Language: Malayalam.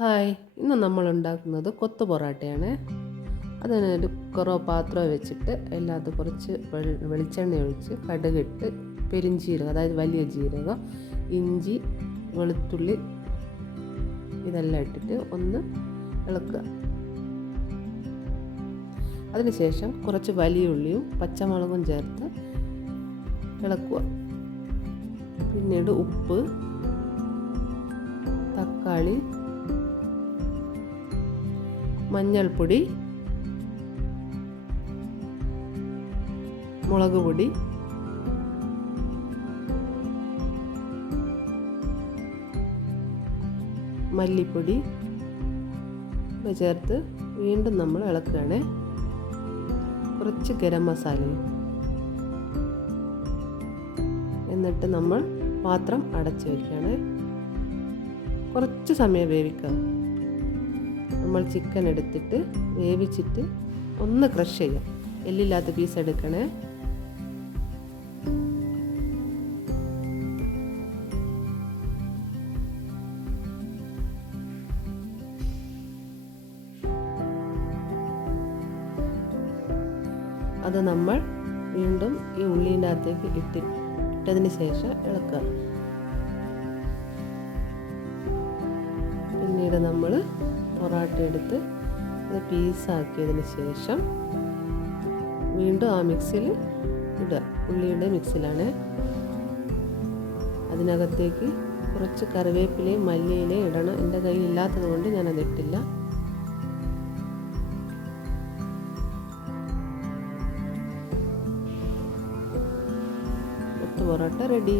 ഹായ്, ഇന്ന് നമ്മൾ ഉണ്ടാക്കുന്നത് കൊത്തു പൊറോട്ടയാണ്. അതിനൊരു പാത്രം വെച്ചിട്ട് അതിനകത്ത് കുറച്ച് വെളിച്ചെണ്ണ ഒഴിച്ച് കടുകിട്ട് പെരുംജീരകം, അതായത് വലിയ ജീരകം, ഇഞ്ചി, വെളുത്തുള്ളി ഇതെല്ലാം ഇട്ടിട്ട് ഒന്ന് ഇളക്കുക. അതിനുശേഷം കുറച്ച് വലിയ ഉള്ളിയും പച്ചമുളകും ചേർത്ത് ഇളക്കുക. പിന്നീട് ഉപ്പ്, തക്കാളി, മഞ്ഞൾപ്പൊടി, മുളക് പൊടി, മല്ലിപ്പൊടി ഇവ ചേർത്ത് വീണ്ടും നമ്മൾ ഇളക്കുകയാണ്. കുറച്ച് ഗരം മസാലയും, എന്നിട്ട് നമ്മൾ പാത്രം അടച്ചു വയ്ക്കുകയാണ്. കുറച്ച് സമയം വേവിക്കുക. നമ്മൾ ചിക്കൻ എടുത്തിട്ട് വേവിച്ചിട്ട് ഒന്ന് ക്രഷ് ചെയ്യാം. എല്ലില്ലാത്ത പീസ് എടുക്കണേ. അത് നമ്മൾ വീണ്ടും ഈ ഉള്ളീൻ്റെ അകത്തേക്ക് ഇട്ടതിന് ശേഷം ഇളക്കുക. പിന്നീട് നമ്മൾ പൊറോട്ട എടുത്ത് അത് പീസാക്കിയതിന് ശേഷം വീണ്ടും ആ മിക്സിയിൽ ഇടുക. ഉള്ളിയുടെ മിക്സിലാണ്. അതിനകത്തേക്ക് കുറച്ച് കറിവേപ്പിലയും മല്ലിയിലയും ഇടണം. എൻ്റെ കയ്യിൽ ഇല്ലാത്തത് കൊണ്ട് ഞാനത് ഇട്ടില്ല. പൊറോട്ട റെഡി.